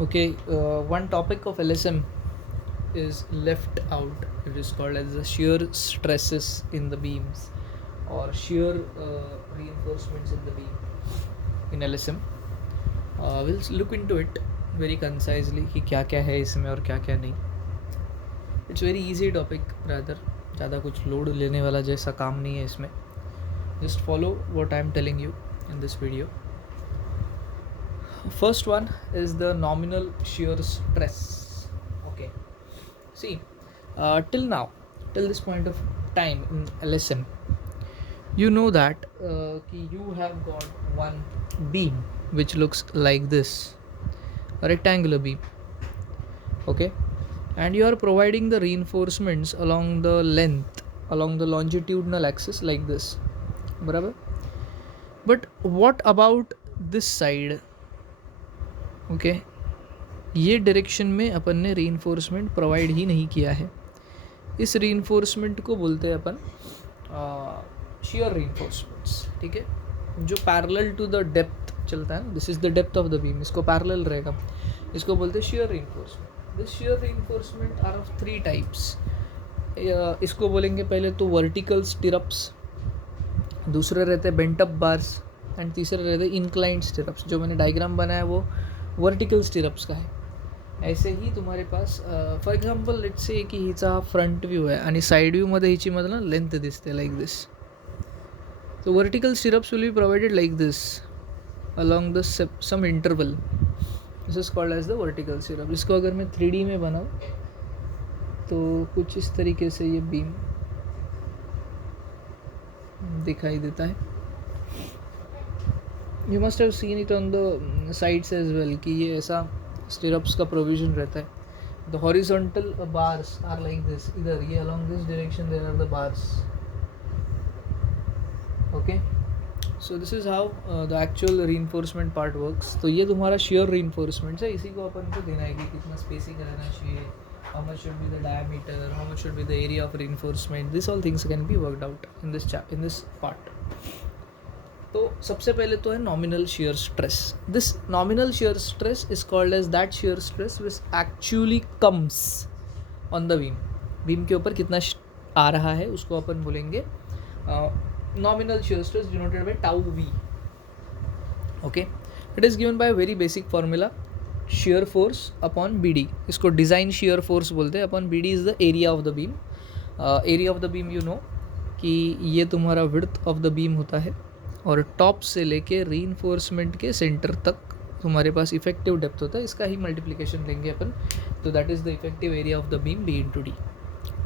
Okay, one topic of LSM is left out. It is called as the shear stresses in the beams or shear reinforcements in the beam in LSM. We'll look into it very concisely कि क्या क्या है इसमें और क्या क्या नहीं. It's very easy topic rather. ज़्यादा कुछ लोड लेने वाला जैसा काम नहीं है इसमें. Just follow what I am telling you in this video. First one is the nominal shear stress. Okay, see, till now, till this point of time in LSM, you know that you have got one beam which looks like this, a rectangular beam. Okay, and you are providing the reinforcements along the length, along the longitudinal axis like this, barabar. But what about this side? Okay ये direction में अपन ने reinforcement provide ही नहीं KIA है. इस reinforcement को बोलते हैं अपन share reinforcements. ठीक है, जो पैरेलल टू द डेप्थ चलता है ना, this is the depth of the beam, इसको पैरेलल रहेगा, इसको बोलते हैं shear reinforcement. This shear reinforcement are of 3 types. इसको बोलेंगे पहले तो वर्टिकल स्टिरप्स, दूसरे रहते हैं बेंट अप बार्स एंड तीसरे रहते हैं इंक्लाइंड स्टिरप्स. जो मैंने डायग्राम बनाया वो वर्टिकल स्टिरप्स का है. ऐसे ही तुम्हारे pass for example let's say की हिचा फ्रंट व्ह्यू आहे आणि साईड व्ह्यूमध्ये हिची मधला लेंथ दिसते like this. So vertical stirrups will be provided like this along the some interval. This is called as the vertical stirrup. इसको अगर मैं 3D में बनाऊँ तो कुछ इस तरीके से ये बीम दिखाई देता है. You must have seen it on the sides as well कि ये ऐसा स्टिरप्स का प्रोविजन रहता है. The horizontal bars are like this. इधर ये along this direction there are the bars. Okay, so this is how the actual reinforcement part works. तो ये तुम्हारा शेयर रीइंफोर्समेंट है. इसी को अपन को देना है कि कितना स्पेसिंग रहना चाहिए, how much should be the diameter, how much should be the area of reinforcement. This all things can be worked out in this part. तो सबसे पहले तो है nominal shear stress. This nominal shear stress is called as that shear stress which actually comes on the beam. Beam के ऊपर कितना आ रहा है उसको अपन बोलेंगे nominal shear stress denoted by tau V. Okay, it is given by very basic formula, shear force upon B D. इसको डिज़ाइन शेयर फोर्स बोलते हैं. Upon B D is the area of the beam. Area of the beam you know कि ये तुम्हारा width of the beam होता है और top से लेके रीइंफोर्समेंट के सेंटर तक तुम्हारे पास इफेक्टिव डेप्थ होता है. इसका ही मल्टीप्लिकेशन लेंगे अपन, तो that is the effective area of the beam B into D.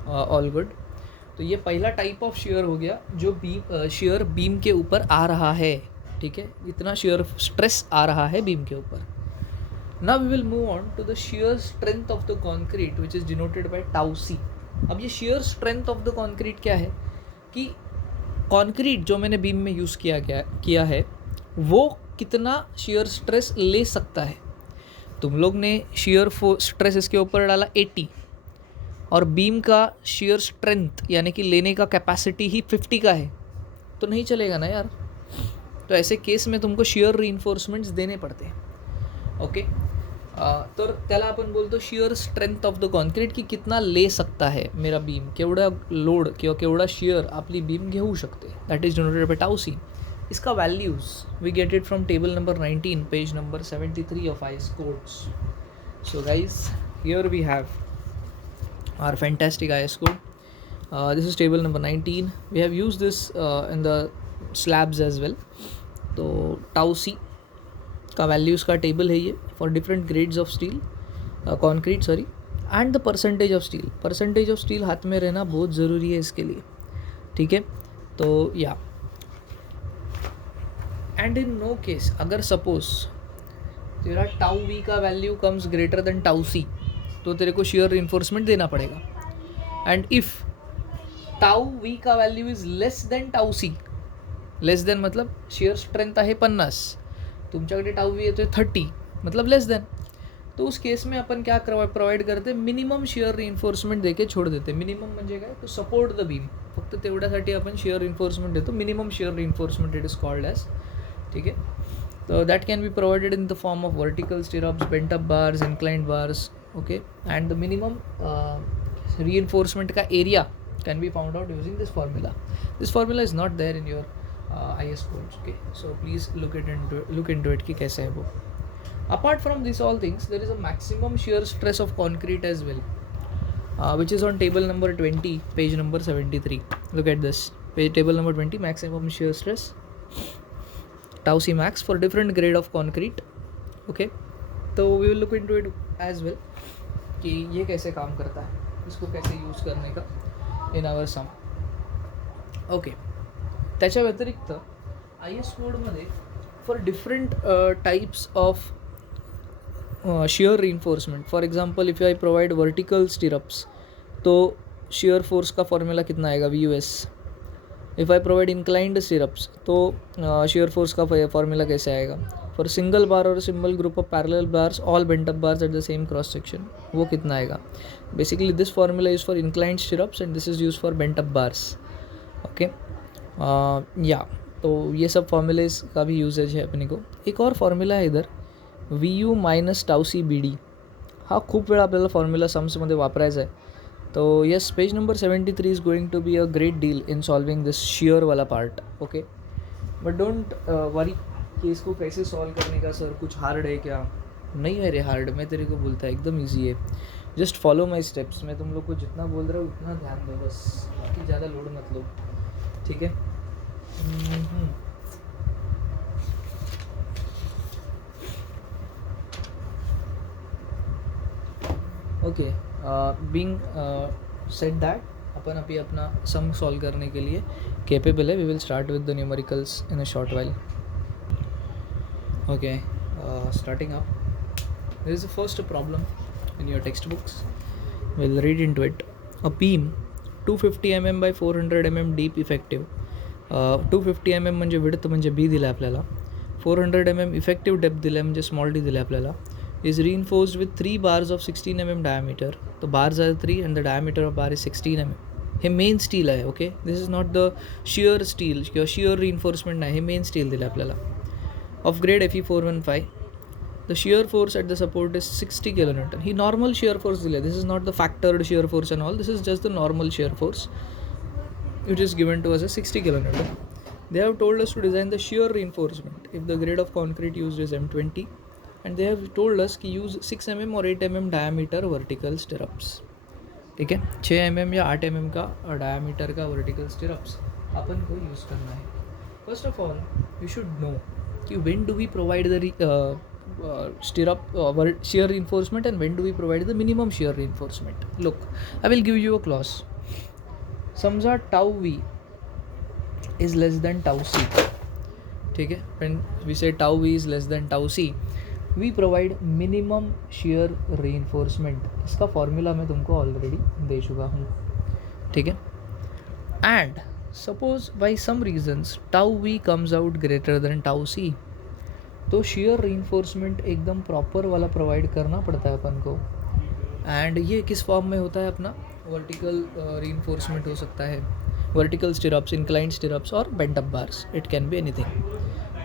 All good. तो ये पहला टाइप ऑफ शेयर हो गया जो बीम शेयर बीम के ऊपर आ रहा है. ठीक है, इतना शेयर स्ट्रेस आ रहा है बीम के ऊपर. Now we will move on to the shear strength of the concrete which is denoted by tau C. अब ये shear strength of the concrete क्या है कि कॉन्क्रीट जो मैंने बीम में यूज़ किया है वो कितना शेयर स्ट्रेस ले सकता है. तुम लोग ने शेयर स्ट्रेस इसके ऊपर डाला 80 और बीम का शेयर स्ट्रेंथ यानी कि लेने का कैपेसिटी ही 50 का है, तो नहीं चलेगा ना यार. तो ऐसे केस में तुमको शेयर रीइंफोर्समेंट्स देने पड़ते हैं. ओके, तर त्याला आपण बोलतो share strength of the concrete की कितना ले सकता है मेरा बीम, केवढा लोड किंवा केवढा शेअर आपली बीम घेऊ शकते. That is denoted by tau C. इसका values we get it from table number 19 page number 73 of IS codes. So guys here we have our fantastic IS code. This is table number 19. We have used this in the slabs as well. तो tau C का values का table है ये for different grades of steel, concrete sorry, end the percentage of steel. Percentage of steel हाथ में रहना बहुत ज़रूरी है इसके लिए. ठीक है, तो या एंड इन नो केस अगर सपोज तेरा टाउ वी का value comes greater than tau C तो तेरे को शेयर रिइंफोर्समेंट देना पड़ेगा. एंड इफ़ टाउ वी का value is less than tau C, less than मतलब शेयर स्ट्रेंथ आहे 50, तुमच्याकडे टाउ वी येतो 30 मतलब लेस देन, तो उस केस में अपन क्या प्रोवाइड करते, मिनिमम शेयर रिइंफोर्समेंट देके छोड़ देते. मिनिमम म्हणजे काय, टू सपोर्ट द बीम, फक्त तेवढ्यासाठी आपण शेयर रिइंफोर्समेंट देतो. Minimum share reinforcement it is called as. ठीक आहे, So that can be provided in the form of vertical stirrups, bent up bars, inclined bars. Okay, and the minimum reinforcement का area can be found out using this formula. This formula is not there in your IS codes. Okay, so please look into it कि कैसे है वो. Apart from these all things, there is a maximum shear stress of concrete as well, which is on table number 20, page number 73. Look at this table number 20, maximum shear stress tau c max for different grade of concrete. Okay, तो we will look into it as well कि ये कैसे काम करता है, इसको कैसे use करने का in our sum. ओके, त्याच्या व्यतिरिक्त IS कोडमध्ये for different types of shear reinforcement, for example if I provide vertical stirrups तो shear फोर्स का फॉर्मूला कितना आएगा, VUS. If I provide inclined stirrups तो shear फोर्स का फॉर्मूला कैसे आएगा. फॉर सिंगल बार और single group of parallel bars all bent up bars at the same cross section, वो कितना आएगा. Basically this formula use for inclined stirrups end this is use for bent up bars. Okay, या तो ये सब formulas का भी usage है अपने को. एक और फॉर्मूला आहे इधर VU minus tau C BD. हा खूप वेळा आपल्याला फॉर्म्युला सम्समध्ये वापरायचा आहे. तो yes, page number 73 is going to be a great deal in solving this shear वाला part. Okay, but don't worry कि इसको कैसे सॉल्व करने का सर कुछ हार्ड है क्या. नहीं है रे हार्ड, मैं तेरे को बोलता है एकदम ईजी है. Just follow my steps. मैं तुम लोग को जितना बोल रहा हूँ उतना ध्यान दो बस, बाकी ज़्यादा लोड मत लो. ठीक है. ओके, बीइंग सेड दैट अपन अभी अपना सम सॉल्व करने के लिए केपेबल है. We will start with the numericals in a short while. Okay, starting up, there is a first problem in your text books. Will read into it. A beam 250 mm by 400 mm deep effective. 250 mm म्हणजे width म्हणजे B दिला आपल्याला. 400 mm effective depth दिला म्हणजे small d दिला आपल्याला. is reinforced with 3 bars of 16 mm diameter. तो bars are 3 and the diameter of bar is 16 mm. हे मेन स्टील आहे. Okay, this is not the shear steel किंवा शियर रिइन्फोर्समेंट नाही, हे मेन स्टील दिलं आपल्याला. Of grade Fe415. The shear force at the support is 60 kN. ही normal shear force दिली आहे. This is not the factored shear force and all. This is just the normal shear force which is given to us as 60 kN. They have told us to design the shear reinforcement if the grade of concrete used is M20, and they have told us कि use 6 mm और 8 mm diameter vertical stirrups. ठीक है, 6 mm या 8 mm का diameter का vertical stirrups अपन को use करना है. First of all, you should know कि when do we provide the stirrup shear reinforcement and when do we provide the minimum shear reinforcement. Look, I will give you a clause. समझा tau V is less than tau C. ठीक है, when we say tau V is less than tau C, we provide minimum shear reinforcement. इसका formula मैं तुमको already दे चुका हूँ. ठीक है, and suppose by some reasons tau V comes out greater than tau C, तो शेयर रीइंफोर्समेंट एकदम proper वाला प्रोवाइड करना पड़ता है अपन को. एंड ये किस फॉर्म में होता है अपना, वर्टिकल रीइंफोर्समेंट हो सकता है, वर्टिकल स्टिरप्स, इंक्लाइंड स्टिरप्स और bent up bars. It can be anything.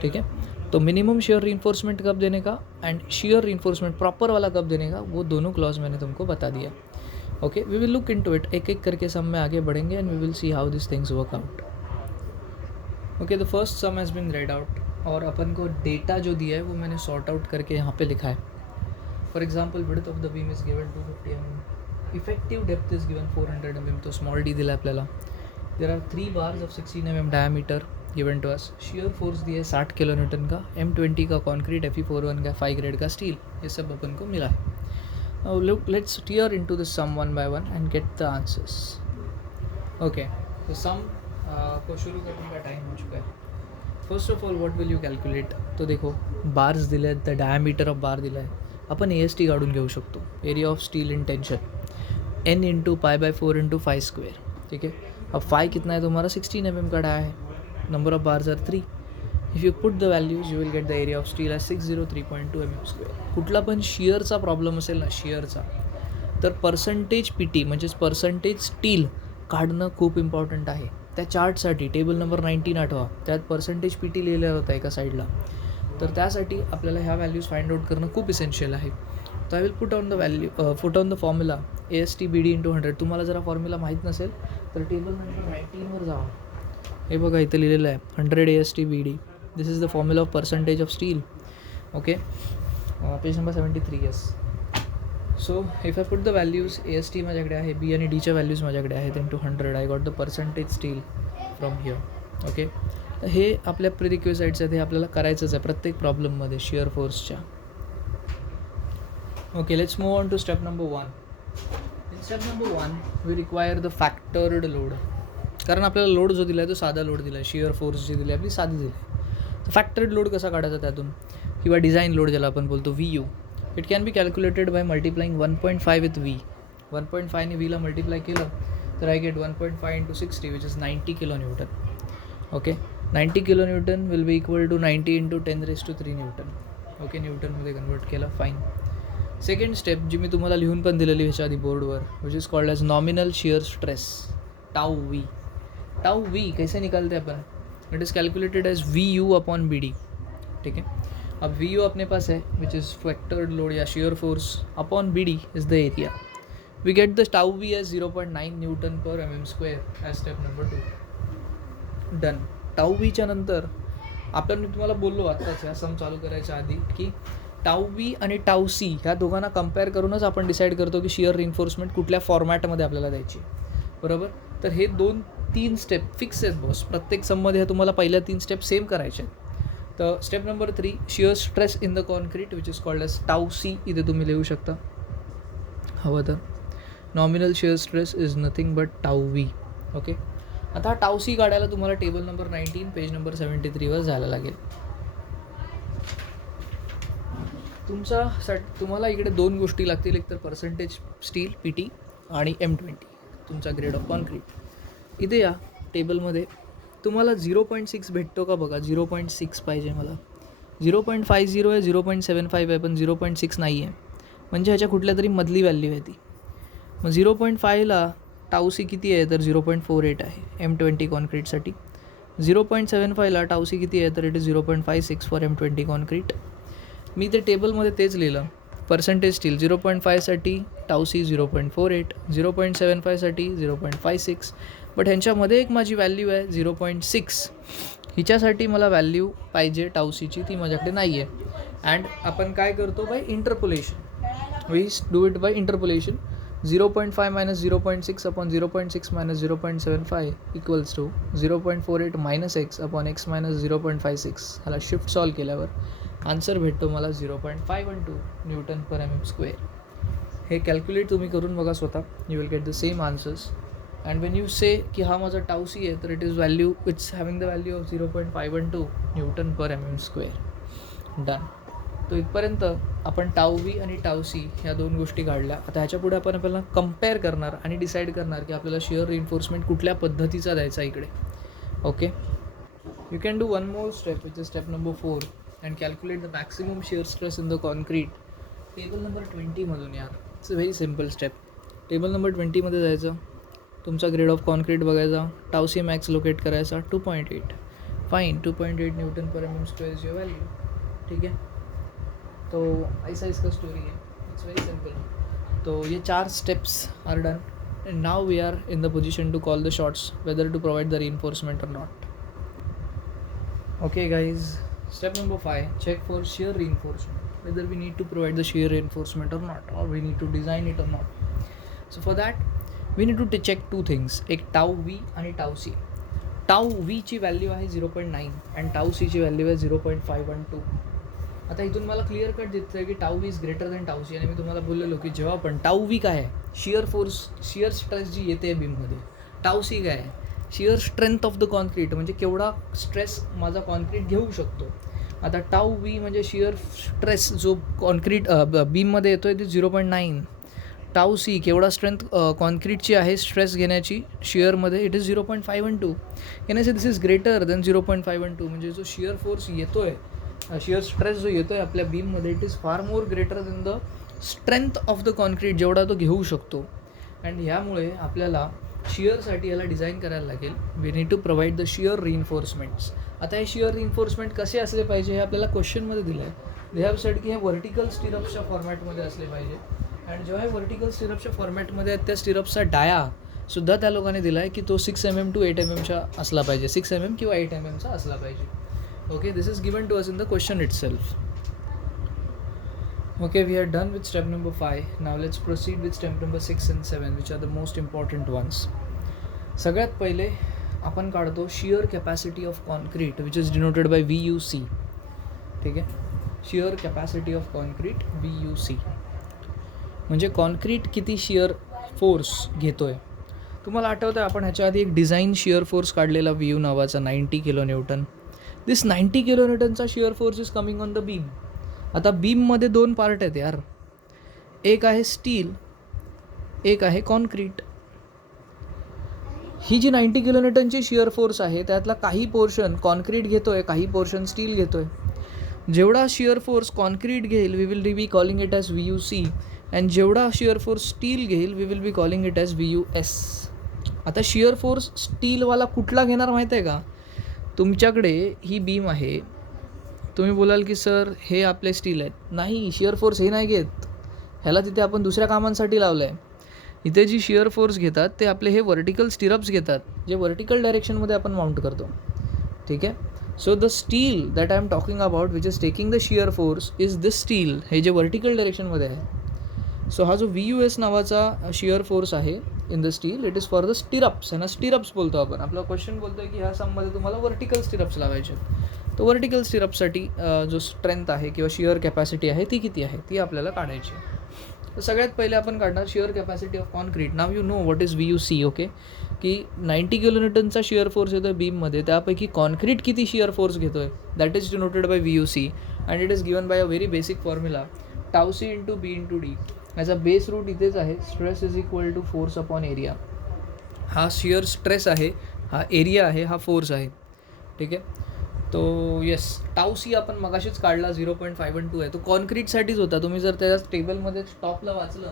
ठीक है, तो मिनिमम शेयर रीइंफोर्समेंट कब देने का एंड शेयर रीइंफोर्समेंट प्रॉपर वाला कब देने का, वो दोनों क्लॉज मैंने तुमको बता दिया. Okay, we will look into it. एक एक करके सम में आगे बढ़ेंगे and we will see how this things work out. Okay, the first sum has been read out और अपन को डेटा जो दिया है वो मैंने सॉर्ट आउट करके यहाँ पे लिखा है. For example, width of the beam is given 250 mm, effective depth is given 400 mm, तो स्मॉल डी दिला आपल्याला. There are 3 bars of 16 mm diameter given to us. Shear force दिया है 60 kN का. M20 का कॉन्क्रीट, Fe41 का 5 grade का steel, ये सब अपन को मिला है. Now look, let's tear into this sum one by one and get the answers. Okay, तो सम को शुरू करने का टाइम हो चुका है. First of all what will you calculate. तो देखो, बार्स दिले आहेत, द डायमीटर ऑफ बार दिला आहे. आपण AST काढून घेऊ शकतो, area of steel in tension, N into π/4 into 5 square. ठीक है, अब 5 कितना है तुम्हारा, 16 mm का डाया है. Number of bars are 3. If you put the values you will get the area of steel as 603.2 mm square. कुठला पण शियरचा प्रॉब्लेम असेल ना, शियरचा, तर पर्सेंटेज PT म्हणजेच पर्सेंटेज स्टील काढणं खूप इम्पॉर्टंट आहे. त्या चार्टसाठी टेबल नंबर 19 आठवा, त्यात पर्सेंटेज PT लिहिलेला होता एका साईडला. तर त्यासाठी आपल्याला ह्या व्हॅल्यूज फाइंड आउट करणं खूप इसेन्शियल आहे. तर I will put on the formula ASTBD × 100. तुम्हाला जरा फॉर्म्युला माहीत नसेल तर टेबल नंबर 19वर जावा. हे बघा इथं लिहिलेलं आहे 100 ASTBD. This is the formula of percentage of steel. Okay, page number 73. Yes. So if I put the values AST माझ्याकडे आहे, B आणि Dच्या व्हॅल्यूज माझ्याकडे आहेत × 100. I got the percentage steel from here. Okay, तर हे आपल्या प्रिरिक्विसाइट्स आहेत, हे आपल्याला करायचंच आहे प्रत्येक प्रॉब्लेममध्ये शिअर फोर्सच्या. Okay, let's move on to step number 1. In step number 1 we require the factored load. कारण आपल्याला लोड जो दिला आहे तो साधा लोड दिला आहे, शिअर फोर्स जी दिली आहे आपली साधी दिली आहे. तर फॅक्टर्ड लोड कसा काढायचा त्यातून, किंवा डिझाईन लोड ज्याला आपण बोलतो VU. It can be calculated by multiplying 1.5 with V. 1.5 Vला मल्टिप्लाय केलं तर I get 1.5 × 60 which is 90 kN. Okay, 90 kN will be equal to 90 × 10⁻³ newton. Okay, न्यूटनमध्ये कन्वर्ट केलं, फाईन. सेकंड स्टेप जी मी तुम्हाला लिहून पण दिलेली ह्याच्या आधी बोर्डवर, which is called as nominal shear stress, tau V. Tau V कैसे निकालते अपन, it is calculated as VU/BD. ठीक है, अब VU अपने पास है विच इज़ फैक्टर्ड लोड या shear force upon BD is the area. We get the tau V as 0.9 Nm/mm² as step number 2. Done. Tau Vच्या नंतर आपण, मी तुम्हाला बोललो आत्ताच या सम चालू करायच्या आधी की टाउ V आणि टाउ C ह्या दोघांना कंपेअर करूनच आपण डिसाईड करतो की शिअर रिइन्फोर्समेंट कुठल्या फॉर्मॅटमध्ये आपल्याला द्यायची, बरोबर. तर हे 2-3 स्टेप फिक्स आहेत बॉस. प्रत्येक सममध्ये तुम्हाला पहिल्या 3 स्टेप सेम करायचे आहेत. तर step number 3, shear stress in the concrete which is called as tau C. इथे तुम्ही लिहू शकता हवं तर. Nominal shear stress is nothing but tau V. Okay, आता हा टाउ C काढायला तुम्हाला टेबल नंबर 19 पेज नंबर 73वर जायला लागेल. तुम्हाला इकडे 2 गोष्टी लागतील, एक तर पर्सेंटेज स्टील PT आणि M20 तुमचा ग्रेड ऑफ कॉन्क्रीट. इथे या टेबलमध्ये तुम्हाला 0.6 भेटतो का बघा. 0.6 पाहिजे मला. 0.50 आहे, 0.75 आहे, पण 0.6 नाही आहे. म्हणजे ह्याच्या कुठल्या तरी मधली व्हॅल्यू आहे ती. मग 0.5ला टाउ C किती आहे तर 0.48 आहे M20 कॉन्क्रीटसाठी. 0.75ला टाउ C किती आहे तर it is 0.56 for M20 concrete. मी ते टेबलमध्ये तेच लिहिलं. पर्सेंटेज स्टील 0.5साठी टाउ C 0.48, 0.75साठी 0.56. बट ह्यांच्यामध्ये एक माझी व्हॅल्यू आहे 0.6. हिच्यासाठी मला व्हॅल्यू पाहिजे टाउ Cची, ती माझ्याकडे नाही आहे. अँड आपण काय करतो by interpolation, we do it by interpolation. 0.5 - 0.6 upon 0.6 - 0.75 equals to 0.48 - x upon x - 0.56. ह्याला शिफ्ट सॉल्व केल्यावर आन्सर भेटतो मला 0.512 Nm/mm². हे कॅल्क्युलेट तुम्ही करून बघा स्वतः, you will get the same answers. And when you say की हा माझा टाउ C आहे तर it is value, it's having the value of 0.512 Nm/mm². Done. तो इथपर्यंत आपण टाउ V आणि टाउ C ह्या 2 गोष्टी काढल्या. आता ह्याच्यापुढे आपण आपल्याला कम्पेअर करणार आणि डिसाईड करणार की आपल्याला शिअर रिइन्फोर्समेंट कुठल्या पद्धतीचा द्यायचा इकडे. Okay, you can do one more step which is step number 4 and calculate the maximum shear stress in the concrete. Table number 20मधून यार. It's a very simple step. Table number 20मध्ये जायचं, तुमचा grade of concrete बघायचा, tau C max locate करायचा 2.8. Fine, 2.8 Nm/mm² is your value. ठीक है, तो ऐसा इसका स्टोरी है. It's very simple. तो ये 4 steps R done and now we are in the position to call the shots whether to provide the reinforcement or not. Okay guys, step number 5, check for shear reinforcement, whether we need to provide the shear reinforcement or not, or we need to design it or not. So for that we need to check 2 things, एक tau V आणि tau C. Tau V ची value आहे 0.9 आणि tau C ची value आहे 0.512. आता इथून मला क्लिअर कट दिसतं आहे की tau V is greater than tau C. आणि मी तुम्हाला बोललेलो की जेव्हा पण टाउ V काय आहे, शिअर फोर्स, शिअर स्ट्रेस जी येते बीममध्ये. टाउ C काय आहे, shear strength of the concrete, म्हणजे केवढा स्ट्रेस माझा कॉन्क्रीट घेऊ शकतो. आता टाउ V म्हणजे शिअर स्ट्रेस जो कॉन्क्रीट बीममध्ये येतो आहे ते 0.9. टाउ C केवढा स्ट्रेंथ कॉन्क्रीटची आहे स्ट्रेस घेण्याची शिअरमध्ये, इट इज 0.512. याने दिस इज ग्रेटर दॅन 0.512. म्हणजे जो शिअर फोर्स येतो आहे, शिअर स्ट्रेस जो येतो आहे आपल्या बीममध्ये, it is far more greater than the strength of the concrete जेवढा तो घेऊ शकतो. अँड ह्यामुळे आपल्याला शिअरसाठी याला डिझाईन करायला लागेल. We need to provide the shear reinforcements. आता हे शिअर रिइन्फोर्समेंट कसे असले पाहिजे हे आपल्याला क्वेश्चनमध्ये दिलं आहे. दे हॅव सेड की हे व्हर्टिकल स्टिरप्सच्या फॉर्मॅटमध्ये असले पाहिजे. आणि जेव्हा हे व्हर्टिकल स्टिरप्सच्या फॉर्मॅटमध्ये आहेत त्या स्टिरप्सचा डायासुद्धा त्या लोकांनी दिला आहे की तो 6 mm to 8 mmचा असला पाहिजे. 6 mm किंवा 8 mmचा असला पाहिजे. Okay, this is given to us in the question itself. Okay, we are done with step number 5. Now let's proceed with step number 6 and 7, which are the most important ones. सगळ्यात पहिले आपण काढतो shear capacity of concrete which is denoted by VUC. ठीक आहे, shear capacity of concrete VUC म्हणजे concrete किती shear force घेतो आहे. तुम्हाला आठवतं आहे आपण ह्याच्या आधी एक डिझाईन शियर फोर्स काढलेला VU नावाचा 90 kN. This 90 kN shear force is coming on the beam. आता बीममध्ये 2 पार्ट आहेत यार, एक आहे स्टील, एक आहे कॉन्क्रीट. ही जी 90 kN शियर फोर्स आहे त्यातला काही पोर्शन कॉन्क्रीट घेतो आहे, काही पोर्शन स्टील घेतो आहे. जेवढा शियर फोर्स कॉन्क्रीट घेईल we will be calling it as VUC, and जेवढा शियर फोर्स स्टील घेईल we will be calling it as VUS. आता शियर फोर्स स्टीलवाला कुठला घेणार माहीत आहे का? तुमच्याकडे ही बीम आहे, तुम्ही बोलाल की सर हे आपले स्टील आहेत. नाही, शियर फोर्स हे नाही घेत, ह्याला तिथे आपण दुसऱ्या कामांसाठी लावलं आहे. इथे जी शियर फोर्स घेतात ते आपले हे व्हर्टिकल स्टिरप्स घेतात, जे व्हर्टिकल डायरेक्शनमध्ये आपण माउंट करतो. ठीक आहे, so the steel that I am talking about which is taking the shear force is this steel, हे जे व्हर्टिकल डायरेक्शनमध्ये आहे. सो हा जो VUS नावाचा शियर फोर्स आहे in the steel, it is for the stirrups. ह्यांना स्टिरप्स बोलतो आपण. आपला क्वेश्चन बोलतो आहे की ह्या सममध्ये तुम्हाला व्हर्टिकल स्टिरप्स लावायचे. तो व्हर्टिकल स्टिरपसाठी जो स्ट्रेंथ आहे किंवा शिअर कॅपॅसिटी आहे ती किती आहे ती आपल्याला काढायची. तर सगळ्यात पहिले आपण काढणार shear capacity of concrete. Now you know what is VUC. Okay, की 90 kN शिअर फोर्स येतो आहे बीममध्ये, त्यापैकी कॉन्क्रीट किती शिअर फोर्स घेतो आहे that is denoted by VUC and it is given by a very basic formula τC × B × D. याचा base root इथेच आहे. Stress is equal to force upon area. हा शिअर स्ट्रेस आहे, हा area आहे, हा फोर्स आहे. ठीक आहे, तो येस τC आपण मगाशीच काढला 0.512 आहे. तो कॉन्क्रीटसाठीच होता. तुम्ही जर त्याच्या टेबलमध्ये टॉपला वाचलं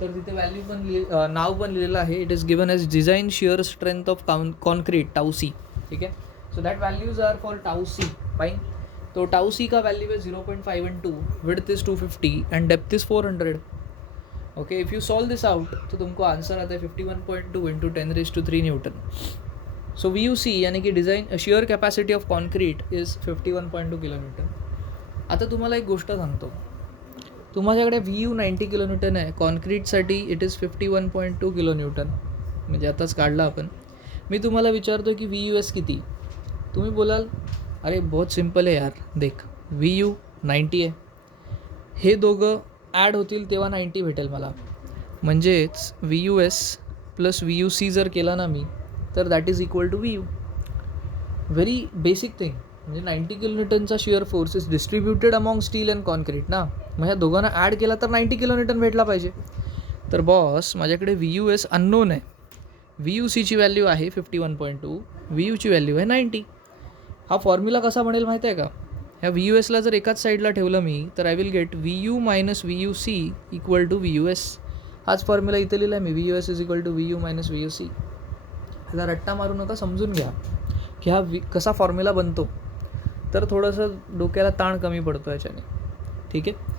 तर तिथे व्हॅल्यू पण नाव पण लिहिलेलं आहे. It is given as design shear strength of concrete τC. ठीक आहे, so that values are for τC. Fine, तो τC का वैल्यू है 0.512, width is 250 and depth is 400. Okay, if you solve this out तो तुमको आंसर आता है 51.2 × 10⁻³ Newton. So VUC यानी कि design shear capacity of concrete is 51.2 kN. आता तुम्हाला एक गोष्ट सांगतो, तुमच्याकडे VU 90 kN आहे, कॉन्क्रीटसाठी इट इज 51.2 kN. म्हणजे आताच काढला आपण. मी तुम्हाला विचारतो की VUS किती. तुम्ही बोलाल अरे बहुत सिंपल आहे यार, देख VU 90 आहे, हे दोघं ॲड होतील तेव्हा 90 भेटेल मला. म्हणजेच VUS + VUC जर केला ना मी तर that is equal to VU. Very basic thing. म्हणजे 90 kN shear force is distributed among steel and concrete ना. मग ह्या दोघांना ॲड केला तर 90 kN भेटला पाहिजे. तर बॉस माझ्याकडे VUS अननोन आहे, VUCची व्हॅल्यू आहे 51.2, VUची व्हॅल्यू आहे 90. हा फॉर्म्युला कसा बनेल माहिती आहे का? ह्या VUSला जर एकाच साईडला ठेवलं मी तर I will get VU - VUC equal to VUS. हाच फॉर्म्युला इथे लिहिला आहे मी, VUS is equal to VU - VUC. ह्याला रट्टा मारू नका, समजून घ्या की हा कसा फॉर्म्युला बनतो, तर थोडंसं डोक्याला ताण कमी पडतो याच्याने. ठीक आहे,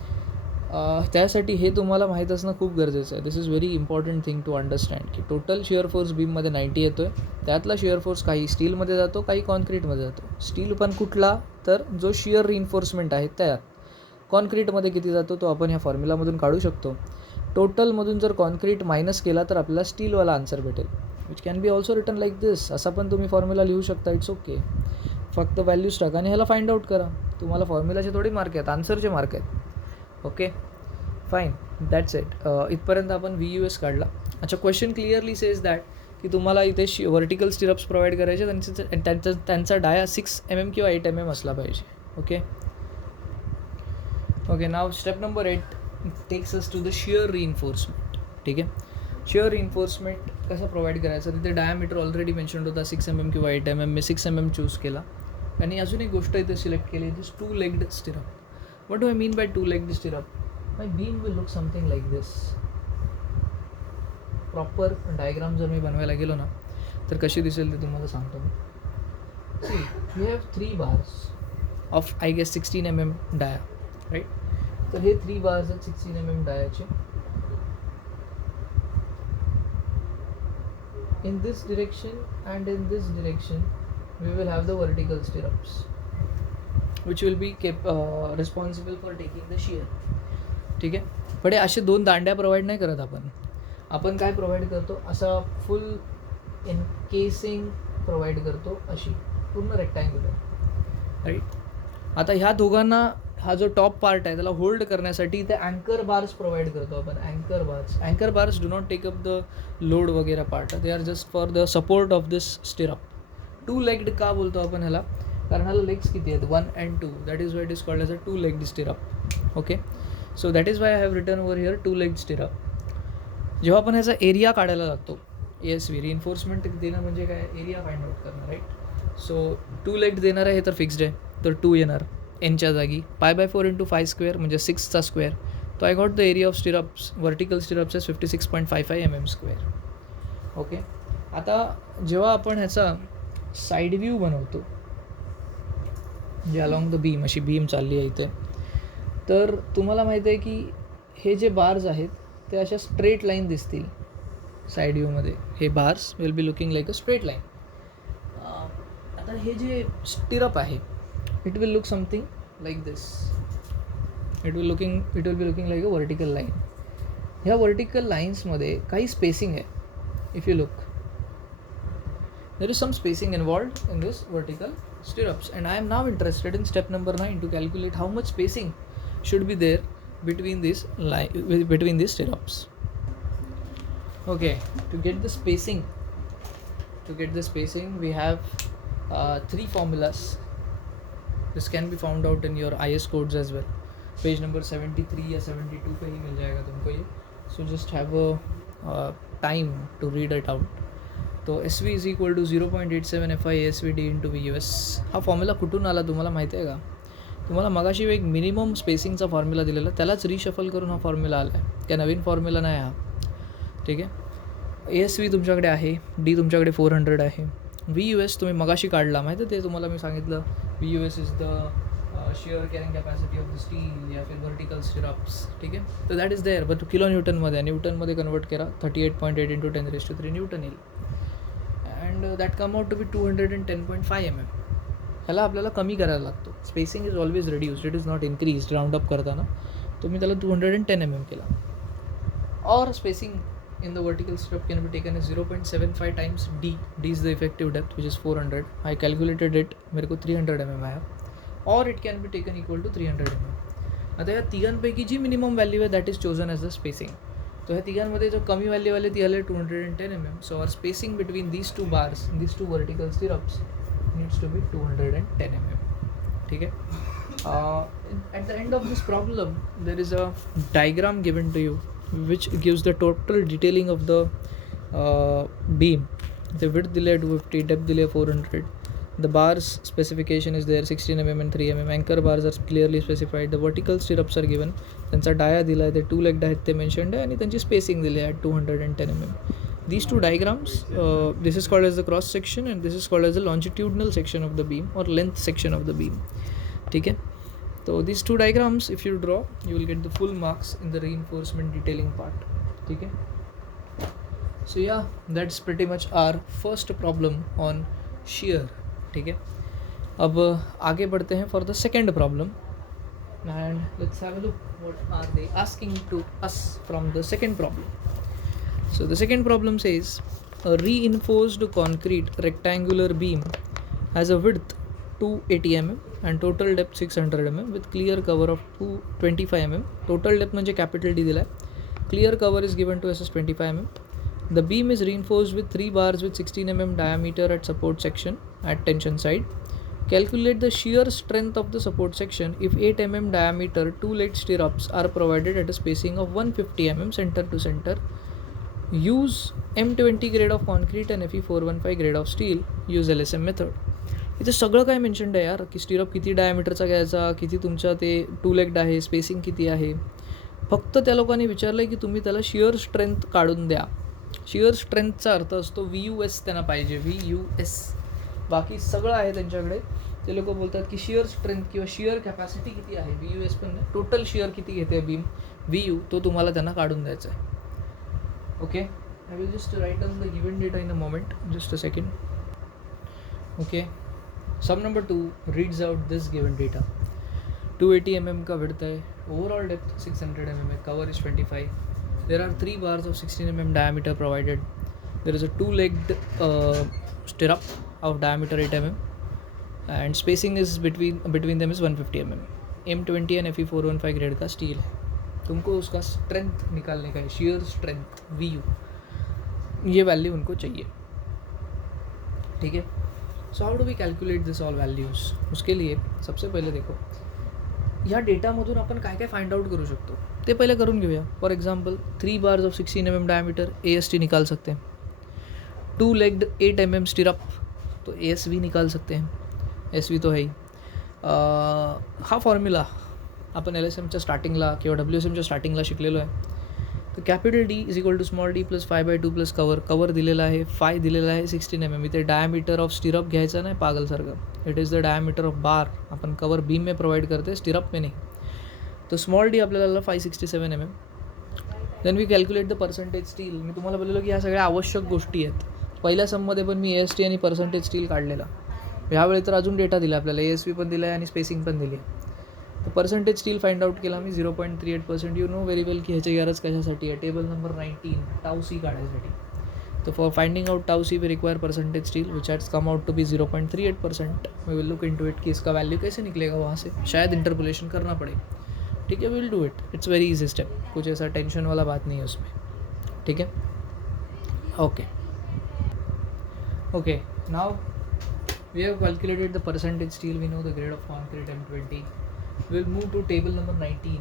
त्यासाठी हे तुम्हाला माहीत असणं खूप गरजेचं आहे. This is very important thing to understand की टोटल शिअर फोर्स बीममध्ये 90 येतो आहे, त्यातला शिअर फोर्स काही स्टीलमध्ये जातो, काही कॉन्क्रीटमध्ये जातो. स्टील पण कुठला, तर जो शिअर रिइन्फोर्समेंट आहे त्यात. कॉन्क्रीटमध्ये किती जातो तो आपण ह्या फॉर्म्युलामधून काढू शकतो. टोटलमधून जर कॉन्क्रीट मायनस केला तर आपल्याला स्टीलवाला आन्सर भेटेल, which can be also written like this. असा पण तुम्ही फॉर्म्युला लिहू शकता, इट्स ओके. फक्त व्हॅल्यूज टाका आणि ह्याला फाइंड आउट करा. तुम्हाला फॉर्म्युलाचे थोडी मार्क आहेत, आन्सरचे मार्क आहेत. Okay fine, that's it. इथपर्यंत आपण VUS काढला. अच्छा, क्वेश्चन क्लिअरली सेज दॅट की तुम्हाला इथे व्हर्टिकल स्टिरप्स प्रोव्हाइड करायचे, त्यांचा डाया 6 mm किंवा 8 mm असला पाहिजे. Okay okay, now step number 8 takes us to the shear reinforcement. ठीक आहे, शिअर रिइन्फोर्समेंट कसं प्रोव्हाइड करायचं. तिथे डायामीटर ऑलरेडी मेन्शन होता 6 mm किंवा 8 mm. मी 6 mm चूज केला आणि अजून एक गोष्ट इथे सिलेक्ट केली, दिस 2-legged stirrup. What do I mean by 2-legged stirrup? My beam will look something like this. Proper diagram जर मी बनवायला गेलो ना तर कशी दिसेल ते तुम्हाला सांगतो मी. See we have 3 bars of I guess 16 mm dia, right. तर हे 3 bars आहेत 16 mm डायाचे. In this direction and in this direction we will have the vertical stirrups which will be responsible for taking the shear. ठीक आहे. पण हे असे 2 दांड्या provide नाही करत आपण काय प्रोव्हाइड करतो, असा फुल एनकेसिंग प्रोव्हाइड करतो, अशी पूर्ण रेक्टँग्युलर, राईट. आता ह्या दोघांना हा जो टॉप पार्ट आहे त्याला होल्ड करण्यासाठी ते अँकर बार्स प्रोव्हाइड करतो आपण. अँकर bars do not take up the load वगैरे part, they are just for the support of this stirrup. 2 legged का बोलतो आपण ह्याला, कारण ह्याला लेग्स किती आहेत, 1 and 2. That is why it is called as a 2 legged stirrup. Okay, so that is why I have written over here 2 legged stirrup. जेव्हा आपण ह्याचा एरिया काढायला लागतो, ASV रिइन्फोर्समेंट देणं म्हणजे काय, एरिया फाइंड आउट करणं, राईट. सो 2 legged देणार आहे हे तर फिक्स्ड आहे, तर 2 येणार एनच्या जागी. π/4 × 5 स्क्वेअर म्हणजे 6चा स्क्वेअर. तो I got the area of stirrups, vertical stirrups आहे 56.55 mm स्क्वेअर. ओके, आता जेव्हा आपण ह्याचा साईड व्ह्यू बनवतो, जे अलॉंग द बीम, अशी बीम चालली आहे इथे, तर तुम्हाला माहिती आहे की हे जे बार्स आहेत ते अशा स्ट्रेट लाईन दिसतील साईड व्ह्यूमध्ये. हे bars will be looking like a straight line. आता हे जे स्टिरअप आहे it will look something like this. It will be looking like a vertical line. ह्या vertical lines मध्ये काही spacing आहे. If you look, there is some spacing involved in this vertical stirrups, and I am now interested in step number 9 to calculate how much spacing should be there between these stirrups. Okay, to get the spacing we have 3 formulas. This can be found out in your IS codes as well. Page number 73 या 72 पे ही mill जाएगा तुमको ये. So just have a time to read it out. तो SV is equal to 0.87 FI ASVD into VUS. हा formula कुठून आला तुम्हाला माहिती आहे का? तुम्हाला मगाशी एक मिनिमम स्पेसिंगचा फॉर्म्युला दिलेला, त्यालाच रिशफल करून हा फॉर्म्युला आला आहे. काय नवीन फॉर्म्युला नाही हा, ठीक आहे. ASV तुमच्याकडे आहे, D तुमच्याकडे 400 आहे. VUS तुम्ही मगाशी काढला, माहिती आहे ते तुम्हाला मी सांगितलं. VUS is the shear carrying capacity of the steel या फिर vertical stirrups, ठीक आहे. तर दॅट इज देअर, बट किलो न्यूटनमध्ये कन्वर्ट करा, 38.8 × 10³ न्यूटन येईल. And that come out to be 210.5 mm. ह्याला आपल्याला कमी करायला लागतो. Spacing is always reduced, it is not increase. Round up करताना तुम्ही त्याला 210 mm केला. और spacing in the vertical stirrup can be taken as 0.75 times D. D is the effective depth, which is 400. I calculated it, मेरे को 300 mm आया. Or it can be taken equal to 300 mm. आता या तिघांपैकी जी minimum value आहे that is chosen as the spacing. तो ह्या तिघांमध्ये जो कमी व्हॅल्यू आले ती आले 210 mm. So our spacing between these 2 bars, these 2 vertical stirrups needs to be 210 mm. ठीक है. At the end of this problem there is a diagram given to you which gives the total detailing of the beam. The width दिले 250, depth दिले 400. The bars specification is there, 16 mm and 3 mm. Anchor bars are clearly specified. The vertical stirrups are given. त्यांचा dia दिला आहे, ते 2 legged आहेत ते mentioned आहे, आणि त्यांची स्पेसिंग दिली आहे 210 mm. These 2 diagrams, this is called as the cross section and this is called as the longitudinal section of the beam or length section of the beam. ठीक है. So these 2 diagrams if you draw, you will get the full marks in the reinforcement detailing part. ठीक है. So yeah, that's pretty much our first problem on shear. ठीक है. अब आगे बढ़ते हैं for the second problem and let's have a look what are they asking to us from the second problem. So the second problem says a reinforced concrete rectangular beam has a width 280 mm and total depth 600 mm with clear cover of 225 mm. Total depth म्हणजे capital D दिला आहे. Clear cover is given to us as 25 mm. The beam is reinforced with 3 bars with 16 mm diameter at support section at tension side. Calculate the shear strength of the support section if 8 mm diameter 2 legged stirrups are provided at a spacing of 150 mm center to center. Use M20 grade of concrete and Fe415 grade of steel. Use LSM method. इथे सगळं काय mentioned आहे यार, की stirrup किती डायमीटरचा घ्यायचा, किती तुमच्या ते 2 legged आहे, स्पेसिंग किती आहे. फक्त त्या लोकांनी विचारलं आहे की तुम्ही त्याला शिअर स्ट्रेंथ काढून द्या. शिअर स्ट्रेंथचा अर्थ असतो VUS त्यांना पाहिजे, VUS. बाकी सगळं आहे त्यांच्याकडे. ते लोक बोलतात की शिअर स्ट्रेंथ किंवा शिअर कॅपॅसिटी किती आहे, VUS पण नाही, टोटल शिअर किती घेते बीम VU, तो तुम्हाला त्यांना काढून द्यायचा आहे. Okay, I will just write down the given data in a moment, just a second. Okay, sum number 2 reads out this given data. 280 mm का विड्थ है, ओवरऑल डेप्थ 600 mm है, cover is 25. There are 3 bars of 16 mm diameter provided. There is a 2-legged stirrup of diameter 8 mm, and spacing is between them is 150 mm. M20 and Fe415 grade का steel है. तुमको उसका strength निकालने का है, shear strength VU, ये value उनको चाहिए. ठीक है. So how do we calculate this all values? उसके लिए सबसे पहिले देखो, ह्या डेटामधून आपण काय काय फाइंड आउट करू शकतो ते पहिले करून घेऊया. For example 3 bars of 16 mm diameter, AST निकाल सकते हैं. 2-legged 8 mm स्टिरअप, तो ASV निकाल सकते हैं. SV तो है ही. हा फॉर्म्युला आपण LSMच्या स्टार्टिंगला किंवा WSMच्या स्टार्टिंगला शिकलेलो आहे. तर capital D is equal to small d plus 5/2 plus cover दिलेला आहे, फाय दिलेला आहे 16 mm. इथे डायमीटर ऑफ स्टिरअप घ्यायचा नाही पागलसारखं, it is the diameter of bar. अपन कवर बीम में प्रोवाइड करते, स्टिरअप में नहीं. तो स्मॉल d आपल्याला 567 mm. Then we calculate the percentage steel. मी तुम्हाला बोललेलो की ह्या सगळ्या आवश्यक गोष्टी आहेत. पहिल्या सममध्ये पण मी AST आणि पर्सेंटेज स्टील काढलेला. ह्यावेळी तर अजून डेटा दिला आपल्याला, ASV पण दिला आहे आणि स्पेसिंग पण दिली आहे. तर पर्सेंटेज स्टील फाइंड आउट केला मी 0.38%. यू नो व्हेरी वेल की ह्याची गरज कशासाठी आहे. टेबल नंबर 19 टाऊ सी काढायसाठी. तो for finding out tau C we require percentage steel which has come out to be 0.38%. We will look into it कि इसका वैल्यू कैसे निकलेगा वहाँ से, शायद इंटरपोलेशन करना पड़े. ठीक है, will do it, it's very easy step, कुछ ऐसा टेंशन वाला बात नहीं है उसमें. ठीक है, okay okay. Now we have calculated the percentage steel, we know the grade of concrete M20. Will move to table number 19,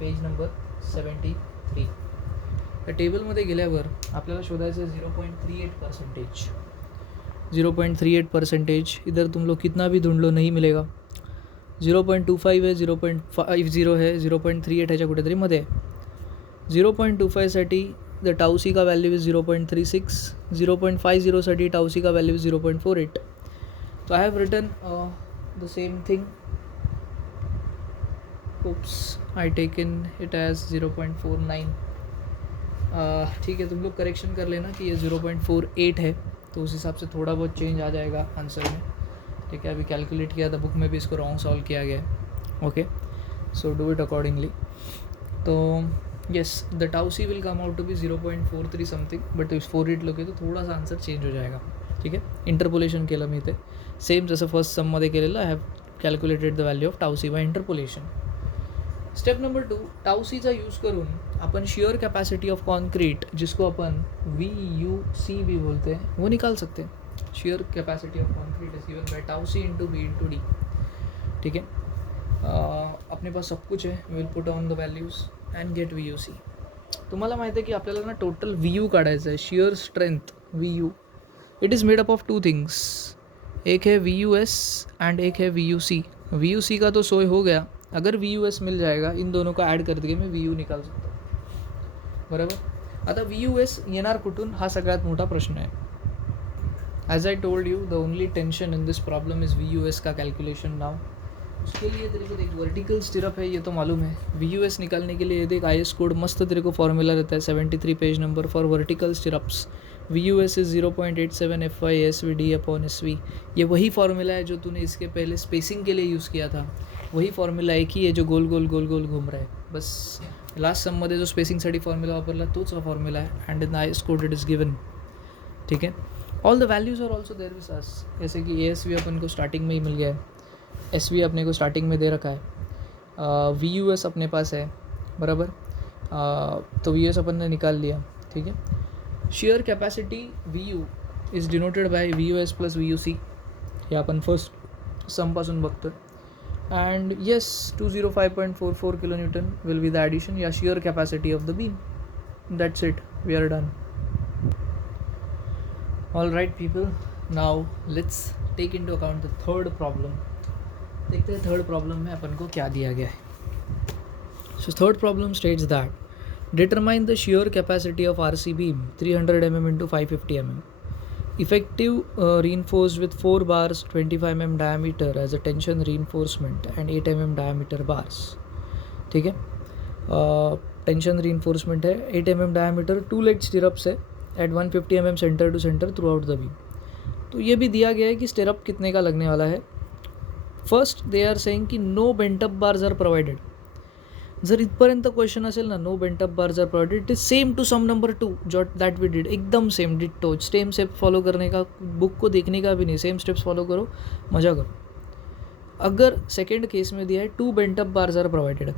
page number 73. त्या टेबलमध्ये गेल्यावर आपल्याला शोधायचं आहे 0.38%. 0.38%. इधर तुम लोग कितना भी ढूंढ लो नहीं मिलेगा. 0.25 है, 0.50 है, 0.38 ह्याच्या कुठेतरी मध्ये. 0.25साठी द टाऊ सी का वैल्यू इज 0.36. 0.50साठी टाऊ सी का वैल्यू इज 0.48. तो I have written the same thing. oops, I taken it as 0.49. ठीक है, तुम लोग करेक्शन कर लेना कि ये 0.48 है, तो उस हिसाब से थोड़ा बहुत चेंज आ जाएगा आंसर में. ठीक है, अभी कैलकुलेट किया था, बुक में भी इसको रॉन्ग सॉल्व किया गया है. Okay, so do it accordingly. तो yes, the tau C will come out to be 0.43 something, but इस 48 लोके तो थोड़ा सा आन्सर चेंज हो जाएगा. ठीक आहे, इंटरपोलेशन केलं मी इथे सेम जसं फर्स्ट सममध्ये केलेलं. I have calculated the value of tau C by interpolation. Step number 2, tau सीचा यूज़ करून अपन शियर कैपेसिटी ऑफ कॉन्क्रीट, जिसको अपन VUC भी बोलते हैं, वो निकाल सकते हैं. Shear capacity of concrete is given by tau C into B into D. ठीक है, अपने पास सब कुछ है. Will put on the values and get VUC. तुम्हाला माहिती आहे की आपल्याला ना टोटल VU काढायचं आहे, shear strength VU. It is made up of 2 things, एक है VUS एंड एक है VUC. VUC का तो सोए हो गया, अगर VUS मिल जाएगा, इन दोनों का ॲड करके मैं VU निकाल सकता हूँ. बरोबर. आता VUS येणार कुठून, हा सगळ्यात मोठा प्रश्न आहे. As I told you, the only tension in this problem is VUS का कैलकुलेशन. नाउ उसके लिए तेरे को एक वर्टिकल स्टिरअप है, ये तो मालूम है. VUS निकालने के लिए देख IS कोड मस्त तेरे को फॉर्मूला रहता है, 73 page number for vertical stirrups. VUS is 0.87 FY/SV/D/SV. ये वही फार्मूला है जो तूने इसके पहले स्पेसिंग के लिए यूज़ किया था. वही फॉर्म्युला एक ही आहे जो गोल गोल गोल गोल घूम रहा है. बस लास्ट सममध्ये जो स्पेसिंगसाठी फॉर्म्युला वापरला तोच हा फॉर्म्युला आहे. And in IS code it is given. ठीक है, all the values are also there with us. जैसे कि ASV अपन को स्टार्टिंग में ही मिल गया है, SV अपने को स्टार्टिंग में दे रखा है, VUS अपने पास है. बराबर. तो VUS अपन ने निकाल लिया. ठीक है, shear capacity VU is denoted bye VUS plus VUC. हे आपण फर्स्ट समपासून बघतो. And yes, 205.44 kilonewton will be the addition, या shear capacity of the beam. That's it, we are done. All right people, now let's take into account the third problem. देखते हैं third problem में अपन को क्या दिया गया है. So third problem states that Determine the shear capacity of RC beam 300 mm into 550 mm. Effective reinforced with 4 bars 25 mm diameter as a tension reinforcement and 8 mm diameter bars. ठीक है, tension reinforcement है, 8 mm diameter, 2 leg stirrups है at 150 mm centre to centre throughout the beam. तो ये भी दिया गया है कि stirrup कितने का लगने वाला है. फर्स्ट दे आर सेइंग कि no bent up bars are provided. जर इथपर्यंत क्वेश्चन असेल ना, no bent up bars are provided, it is same to sum number 2 जो दैट वी डिड, एकदम same ditto, same step follow करने का, बुक को देखने का भी नहीं, सेम स्टेप्स फॉलो करो, मजा करो. अगर सेकेंड केस में दिया है 2 बेंटअप बार्स आर प्रोवाइडेड,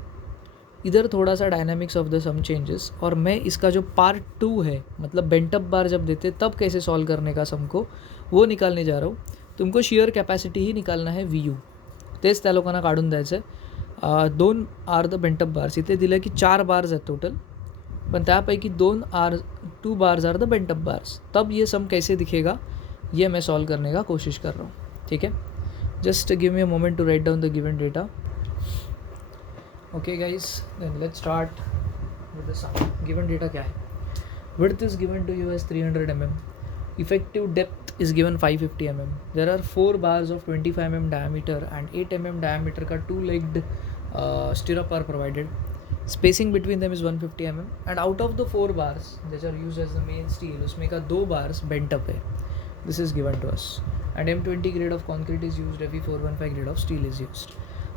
इधर थोड़ा सा dynamics of the sum changes, और मैं इसका जो पार्ट 2 है, मतलब बेंटअप बार जब देते तब कैसे सॉल्व करने का सम को, वो निकालने जा रहा हूँ. तुमको शियर कॅपॅसिटी ही निकालना है VU, तेच त्या लोकांना काढून द्यायचं आहे. 2 आर द बेंटअप बार्स, इथे दिलं की 4 बार्स आहेत टोटल, पण त्यापैकी 2 bars are the bent up bars. तब ये सम कैसे दिखेगा ये मैं सॉल्व करने का कोशिश कर रहा हूँ. ठीक है, just give me a moment to write down the given data. Okay guys, then let's start with the sum. Given data क्या है? Width is given to you as 300 mm. Effective depth is given 550 mm. There are 4 bars of 25 mm diameter and 8 mm diameter का 2-legged stirrup are provided. Spacing between them is 150 mm. And out of the 4 bars which are used as the main steel, उसमें का 2 bars bent up है. This is given to us. And M20 grade of concrete is used. Fe415 grade of steel is used.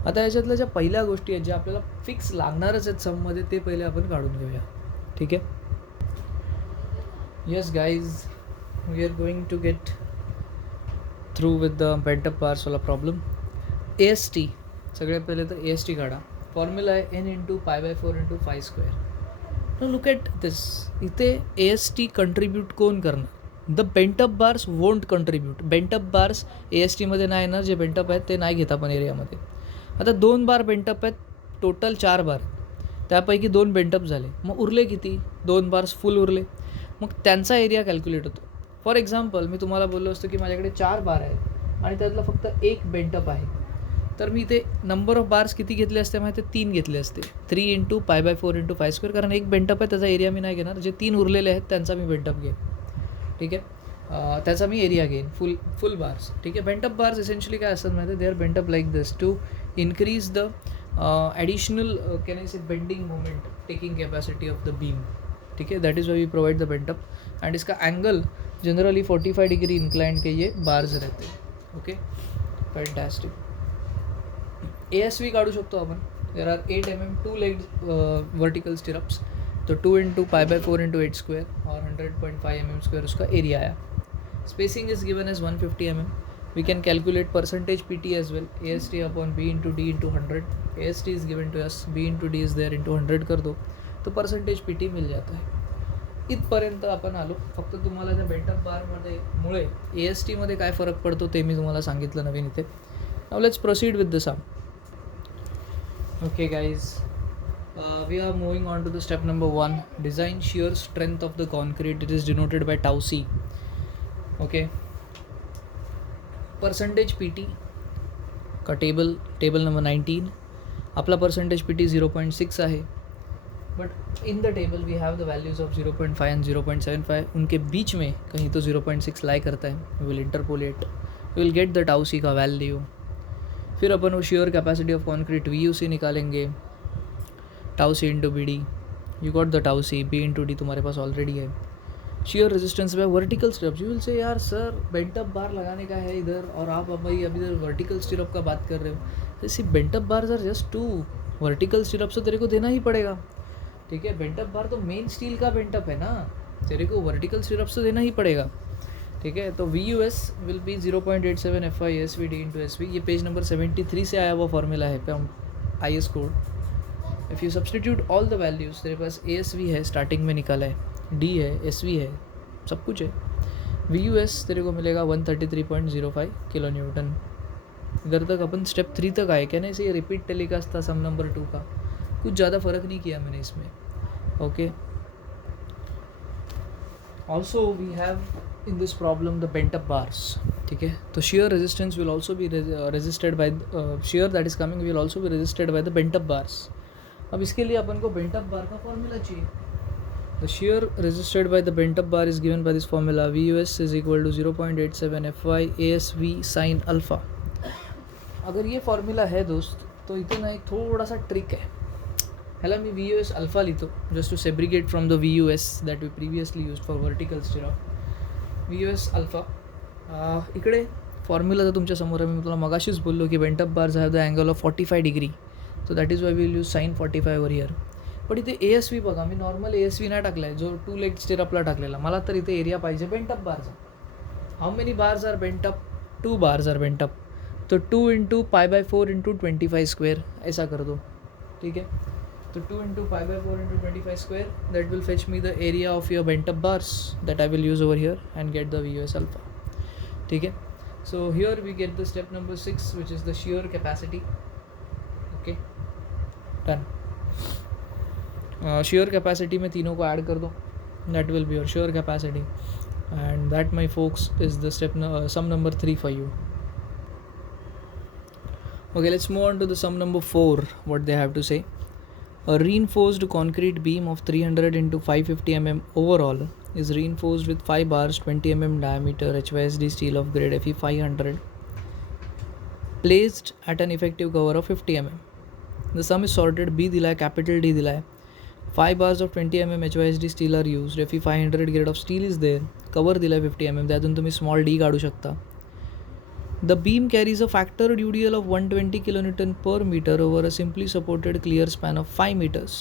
आता याच्यातल्या ज्या पहिल्या गोष्टी आहेत ज्या आपल्याला फिक्स लागणारच आहेत सममध्ये, ते पहिले आपण काढून घेऊया. ठीक आहे. Yes guys, we are going to get through with the bent up bars वाला प्रॉब्लेम. AST, सगळ्यात पहिले तर AST काढा. फॉर्म्युला आहे N × π/4 × φ². No look at this. इथे AST कंट्रीब्यूट कोण करणार? The bent up bars won't contribute. Bent up bars ASTमध्ये नाही येणार, जे बेंटअप आहेत ते नाही घेत आपण एरियामध्ये. आता 2 बार बेंटअप आहेत, टोटल 4 बार, त्यापैकी 2 बेंटअप झाले, मग उरले किती? 2 बार्स फुल उरले, मग त्यांचा एरिया कॅल्क्युलेट होतो. फॉर एक्झाम्पल मी तुम्हाला बोललो असतो की माझ्याकडे 4 बार आहेत आणि त्यातला फक्त 1 बेंटअप आहे, तर मी इथे नंबर ऑफ बार्स किती घेतले असते माहिती आहे? 3 घेतले असते. 3 × π/4 × φ², कारण 1 बेंटअप आहे, त्याचा एरिया मी नाही घेणार. जे 3 उरलेले आहेत त्यांचा मी बेंटअप घेईन. ठीक आहे, त्याचा मी एरिया घेईन फुल बार्स. ठीक आहे. बेंटअप बार्स इसेन्शियली काय असतात माहिती आहे? They are bent up like this to increase the additional can I say bending moment taking capacity of the beam. ठीक है, that is why we provide the bent up. and इसका angle generally 45 degree inclined के ये bars रहते हैं. okay, fantastic. ASV काढू शकतो आपण. there are 8 mm 2-legged vertical stirrups, तो 2 × π/4 × 8² और 100.5 mm² उसका एरिया आया. spacing is given as 150 mm. We can calculate percentage PT as well. AST upon B into D into 100. AST is given to us, B into D is there into 100 कर दो, तो percentage PT mill जाता है. इथपर्यंत आपण आलो. फक्त तुम्हाला त्या बेंटअप बारमध्ये मुळे ASTमध्ये काय फरक पडतो ते मी तुम्हाला सांगितलं नवीन इथे. Now let's proceed with the sum. Okay guys, we are moving on to the step number 1. Design shear strength of the concrete. It is denoted by tau C. Okay. Percentage PT का table number 19. आपला percentage PT 0.6 आहे, but in the table we have the values of 0.5 and 0.75. उनके beach में कहीं तो 0.6 lie करता है. We will interpolate, we will get the tau C का वैल्यू. फिर अपन वो shear capacity of concrete VUC निकालेंगे, tau C into BD. You got the tau C. B into D तुम्हारे पास ऑलरेडी है. शेयर रेजिस्टेंस पे vertical stirrup. You will say यार सर बेंटअप बार लगाने का है इधर, और आप भाई अभी इधर वर्टिकल स्टिरअप का बात कर रहे हो. जैसे बेंटअप बार आर जस्ट 2 वर्टिकल स्टिरअप, तो तेरे को देना ही पड़ेगा. ठीक है, बेंटअप बार तो मेन स्टील का बेंटअप है ना, तेरे को वर्टिकल स्टिरअप तो देना ही पड़ेगा. ठीक है, तो VUS will be 0.87 FI SVD into SV. ये पेज नंबर 73 से आया हुआ फॉर्मूला है पे IS code. If you substitute all the values, तेरे पास ASV है स्टार्टिंग में निकाला है, D है, SV है, सब कुछ है. VUS तेरे को मिलेगा 133.05 किलो न्यूटन. इधर तक अपन स्टेप 3 तक आए. क्या नहीं से ये रिपीट टेलीकास्ट था सम नंबर 2 का, कुछ ज़्यादा फ़र्क नहीं किया मैंने इसमें. Okay, also we have in this problem the bent up bars. ठीक है, तो shear resistance will also be resisted by shear that is coming will also be resisted by the bent up bars. अब इसके लिए अपन को bent up बार का formula चाहिए. The shear resisted by the bent up bar is given by this formula VUS is equal to 0.87 FY ASV sin alpha. अगर ये formula है दोस्त तो इथे ना एक थोडासा ट्रिक आहे. ह्याला मी VUS अल्फा लिहितो just to segregate from the VUS that we previously use for vertical stirrup. VUS alpha इकडे फॉर्म्युला तर तुमच्या समोर आहे. मी तुला मगाशीच बोललो की bent up bars have the angle of 45 degree, so that is why we will use sine 45 वर हिअर. पण इथे ASV बघा, मी नॉर्मल ASV नाही टाकला आहे, जो 2 लेग स्टिरअपला टाकलेला. मला तर इथे एरिया पाहिजे बेंट अप बारचा. How many bars are bent up? 2 bars are bent up. तो 2 इंटू π/4 इंटू 25 स्क्वेयर ऐसा कर दो. ठीक है, तो 2 into π/4 into 25 square that will fetch me the area of your bent up bars that I will use over here and get the VUS alpha. ठीक है, so here we get the step number 6 which is the shear capacity. Okay, done. shear capacity में तीनों को add कर दो, that will be your shear capacity, and that my focus is the step some number 3 for you. Okay, let's move on to the sum number 4, what they have to say. A reinforced concrete beam of 300 into 550 mm overall is reinforced with 5 bars 20 mm diameter HYSD steel of grade Fe 500 placed at an effective cover of 50 mm. The sum is sorted. B दिला है, capital D दिला है. 5 bars of 20 mm HYSD steel are used. Fe 500 grade of steel is there. Cover दिला है 50 mm. त्यातून तुम्ही small d काढू शकता. The beam carries a factored UDL of 120 kN per meter over a simply supported clear span of 5 meters.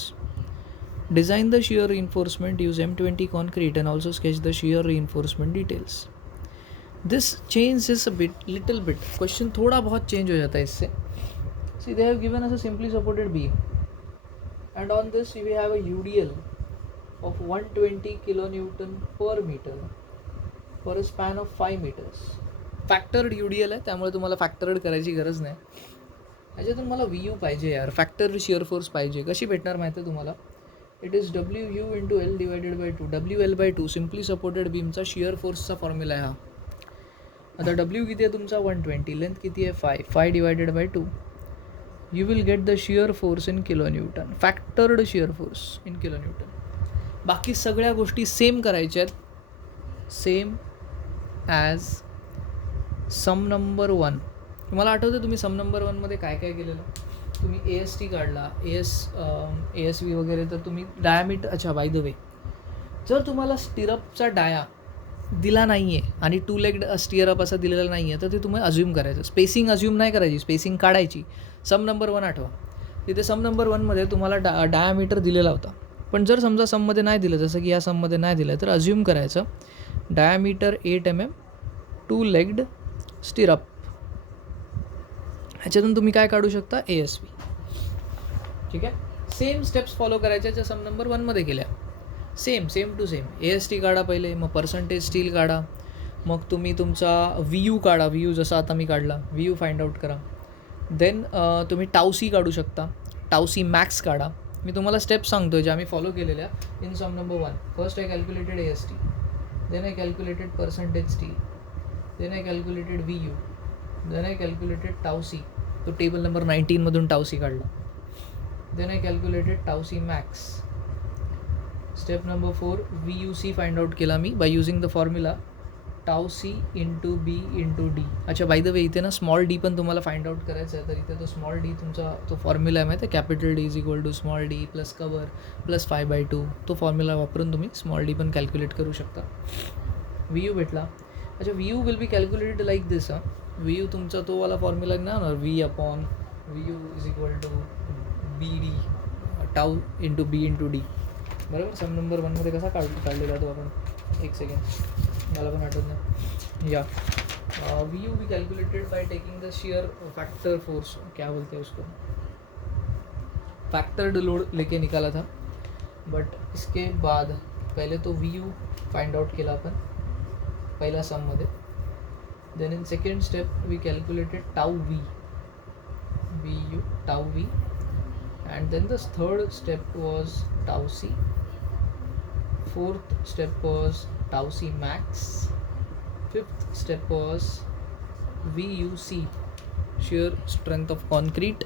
Design the shear reinforcement, use M20 concrete and also sketch the shear reinforcement details. This changes a little bit. Question थोड़ा बहुत change हो जाता है इससे. See, they have given us a simply supported beam and on this we have a UDL of 120 kN per meter for a span of 5 meters. फॅक्टर्ड UDL आहे, त्यामुळे तुम्हाला फॅक्टर्ड करायची गरज नाही. ह्याच्यातून मला VU पाहिजे यार, फॅक्टर्ड शिअर फोर्स पाहिजे. कशी भेटणार माहिती आहे तुम्हाला? It is WU into L divided by 2. WL/2 simply supported बीमचा शिअर फोर्सचा फॉर्म्युला आहे हा. आता W किती आहे तुमचा? 120. लेंथ किती आहे? 5 divided by 2. You will get the shear force in kilonewton. Factored shear force in kilonewton. बाकी सगळ्या गोष्टी सेम करायच्या आहेत, सेम ॲज सम नंबर 1. तुम्हाला आठवतं तुम्ही सम नंबर 1मध्ये काय काय केलेलं? तुम्ही AST काढला, ASV वगैरे, तर तुम्ही डायामीटर. अच्छा, बाय द वे, जर तुम्हाला स्टिरअपचा डाया दिला नाही आहे आणि 2 लेग स्टिअरअप असा दिलेला नाही आहे, तर ते तुम्ही अज्युम करायचं. स्पेसिंग अज्युम नाही करायची, स्पेसिंग काढायची. सम नंबर 1 आठवा, तिथे सम नंबर 1मध्ये तुम्हाला डायामीटर दिलेला होता. पण जर समजा सममध्ये नाही दिलं, जसं की या सममध्ये नाही दिलं, तर अज्युम करायचं डायामीटर 8 mm 2 लेग्ड स्टिरअप. ह्याच्यातून तुम्ही काय काढू शकता? ASV. ठीक आहे, सेम स्टेप्स फॉलो करायच्या ज्या सम नंबर 1मध्ये केल्या. Same to same. AST काढा पहिले, मग पर्सेंटेज स्टील काढा, मग तुम्ही तुमचा VU काढा. VU जसा आता मी काढला, VU फाइंड आउट करा. देन तुम्ही टाउसी काढू शकता, टाउसी मॅक्स काढा. मी तुम्हाला स्टेप्स सांगतो ज्या मी फॉलो केलेल्या in sum number 1. First I calculated AST, then I calculated percentage steel, then I calculated VU, then I calculated tau C. तो टेबल नंबर 19 मधून tau C काढला. then I calculated tau C max. Step number 4 VUC find out केला मी by using the formula tau C into B into D. अच्छा, by the way इथे ना small D पण तुम्हाला फाइंड आउट करायचं आहे, तर इथे तो स्मॉल डी तुमचा तो फॉर्म्युला आहे माहिती आहे, capital D is equal to small d plus cover plus 5/2. तो फॉर्म्युला वापरून तुम्ही स्मॉल डी पण कॅल्क्युलेट करू शकता. VU भेटला. अच्छा, VU will be calculated like this. VU तुमचा तो वाला फॉर्म्युला नाही होणार, V/VU is equal to BD tau into B into D. बरोबर, सम नंबर 1मध्ये कसा काढलेला तो आपण? एक सेकंड, मला पण आठवत नाही. या VU be calculated by taking the shear factor force, क्या बोलते हैं उसको, फैक्टर्ड लोड लेके निकाला था. बट इसके बाद पहले तो VU फाइंड आउट केला आपण पहिला सममध्ये. Then in second step we calculated tau VU tau V, and then the third step was tau C, fourth step was tau C max, fifth step was VUC shear strength of concrete,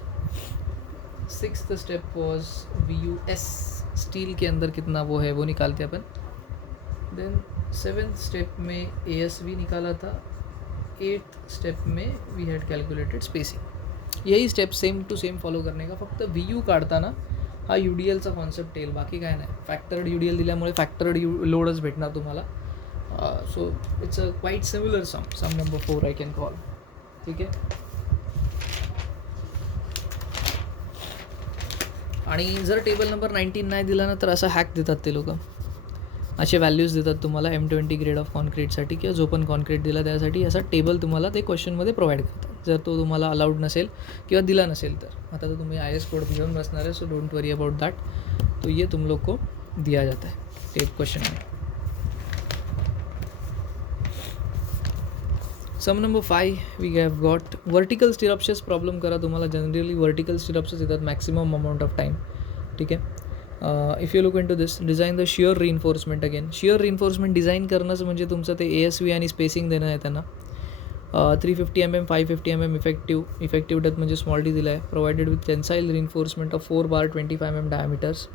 sixth step was VUS, steel के अंदर कितना वो है वो निकालते अपन. Then 7th step में ASV निकाला था. 8th स्टेप में वी हैड कैलकुलेटेड स्पेसिंग. यही step same to same follow करणे का. फक्त VU काढताना हा UDLचा कॉन्सेप्ट येईल, बाकी काय नाही. फॅक्टर्ड UDL दिल्यामुळे फॅक्टर्ड लोडच भेटणार तुम्हाला. So it's a quite similar sum number 4 I can call. ठीक आहे. आणि जर टेबल नंबर 19 नाही दिला ना तर असा हॅक देतात ते लोक. असे व्हॅल्यूज देतात तुम्हाला M20 ग्रेड ऑफ कॉन्क्रीटसाठी किंवा जो पण कॉन्क्रीट दिला त्यासाठी असा टेबल तुम्हाला ते क्वेश्चनमध्ये प्रोव्हाइड करतात. जर तो तुम्हाला अलाउड नसेल किंवा दिला नसेल तर. आता तर तुम्ही IS कोड घेऊन बसणार आहे, so don't worry about that. तो ये तुम लोग को दिया जाता है टेप क्वेश्चन में. Sum number 5 we have got vertical स्टिरअप्सचेच प्रॉब्लेम करा. तुम्हाला जनरली वर्टिकल स्टिरअप्सच येतात मॅक्सिमम अमाऊंट ऑफ टाईम. ठीक आहे. If you look into this, design the shear reinforcement. Again shear reinforcement design करणंच म्हणजे तुमचं ते ASV आणि स्पेसिंग देणं आहे त्यांना. 350 mm 550 mm इफेक्टिव्ह डेप्थ म्हणजे स्मॉल डी दिला आहे. Provided with tensile reinforcement of 4 bar 25 mm diameters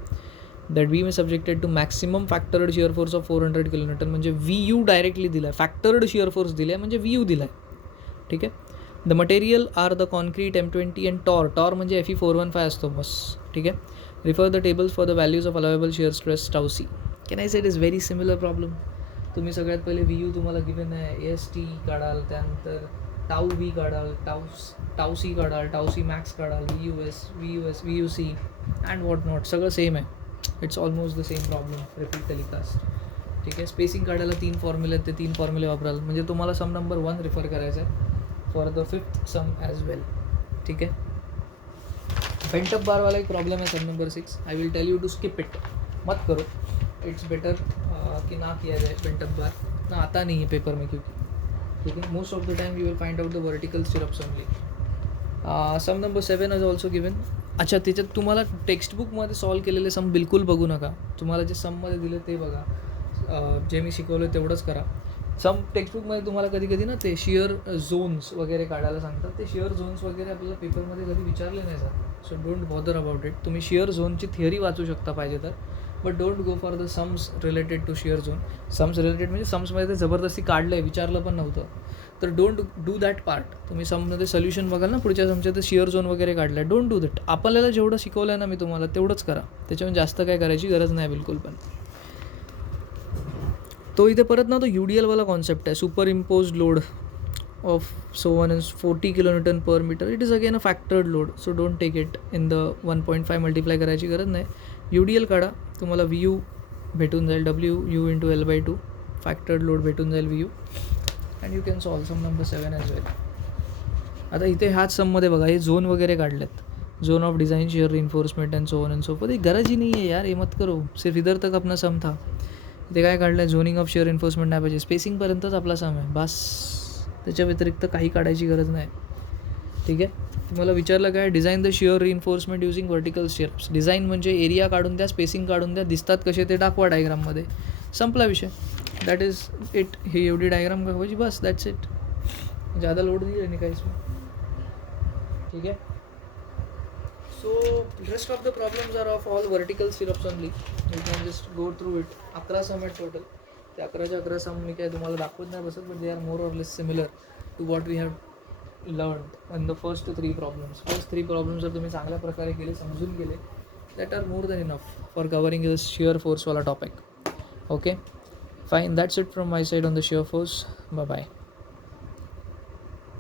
that beam is subjected to maximum factored shear force of 400 kN. म्हणजे VU डायरेक्टली दिला आहे. फॅक्टर्ड शिअर फोर्स दिला आहे म्हणजे VU दिला आहे. ठीक आहे. The material are the concrete M20 and tor म्हणजे FE415 असतो बस. ठीक आहे. Refer the tables for the values of allowable shear stress τC. Can I say it is very similar problem. तुम्ही सगळ्यात पहिले VU तुम्हाला गिवन आहे, AST काढाल, त्यानंतर τV काढाल, τC काढाल, τC मॅक्स काढाल, VUC अँड वॉट नॉट. सगळं सेम आहे. It's almost the same problem repeat telecast. ठीक आहे. स्पेसिंग काढायला 3 फॉर्म्युले आहेत, ते 3 फॉर्म्युले वापराल. म्हणजे तुम्हाला सम नंबर 1 रिफर करायचं आहे for the 5th sum as well. ठीक आहे. पेंटअप बार वाला एक प्रॉब्लम है sum number 6. I will tell you to skip it. मत करो. इट्स बेटर कि ना किया जाए पेंटअप बार. ना आता नहीं है पेपर में क्योंकि. ठीक है. Most of the time you will find out the vertical stirrups only. Sum number 7 is also given. अच्छा, त्याच्यात तुम्हाला टेक्स्टबुकमध्ये सॉल्व केलेले सम बिलकुल बघू नका. तुम्हाला जे सममध्ये दिले ते बघा. जे मी शिकवलं तेवढंच करा. सम टेक्स्टबुकमध्ये तुम्हाला कधी कधी ना ते शिअर झोन्स वगैरे काढायला सांगतात. ते शिअर झोन्स वगैरे आपल्याला पेपरमध्ये कधी विचारले नाही जात. So don't bother about it. तुम्ही शिअर झोनची थिअरी वाचू शकता पाहिजे तर, but don't go for the sums related to shear zone. Sums related म्हणजे सम्समध्ये ते जबरदस्ती काढलं आहे, विचारलं पण नव्हतं. तर डोंट डू दॅट पार्ट. तुम्ही सममध्ये सोल्युशन बघाल ना पुढच्या समच्या तर शिअर झोन वगैरे काढलं आहे. Don't do that. आपल्याला जेवढं शिकवलं आहे ना मी तुम्हाला तेवढंच करा. त्याच्यामुळे जास्त काय करायची गरज नाही बिलकुल पण. तो इथे परत ना तो UDLवाला कॉन्सेप्ट आहे, super imposed load of so on is 40 kN per meter. It is again a factored load, so don't take it in the 1.5 multiply करायची गरज नाही. UDL काढा, तुम्हाला VU भेटून जाईल, WU into L/2 फॅक्टर्ड लोड भेटून जाईल VU, and you can solve sum number 7 as well. आता इथे ह्याच सममध्ये बघा हे झोन वगैरे काढलेत. Zone of design shear reinforcement and so on and so forth. गरज ही नहीं है यार, ये मत करो. सिर्फ इधर तक अपना सम था. इथे काय काढलं आहे, झोनिंग ऑफ शियर रिइन्फोर्समेंट नाही पाहिजे, स्पेसिंगपर्यंतच आपला सम आहे बस. त्याच्या व्यतिरिक्त काही काढायची गरज नाही. ठीक आहे. तुम्हाला विचारलं काय, design the shear reinforcement using vertical stirrups. Design म्हणजे एरिया काढून द्या, स्पेसिंग काढून द्या, दिसतात कसे ते दाखवा डायग्राममध्ये, संपला विषय. That is it. ही एवढी डायग्राम दाखवायची बस, दॅट्स इट. ज़्यादा लोड नहीं लेने का इसमें. ठीक है. So rest of the problems are of all vertical stirrups only. You can just go through it. 11 sum आहेत टोटल. ते 11च्या 11 सम मी काय तुम्हाला दाखवत नाही बसत, but they are more or less similar to what we have learn in the first 3 problems. First 3 problems जर तुम्ही चांगल्या प्रकारे केले, समजून गेले, that are more than enough for covering the shear फोर्सवाला topic. Okay fine. That's it from my side on the shear force. Bye bye.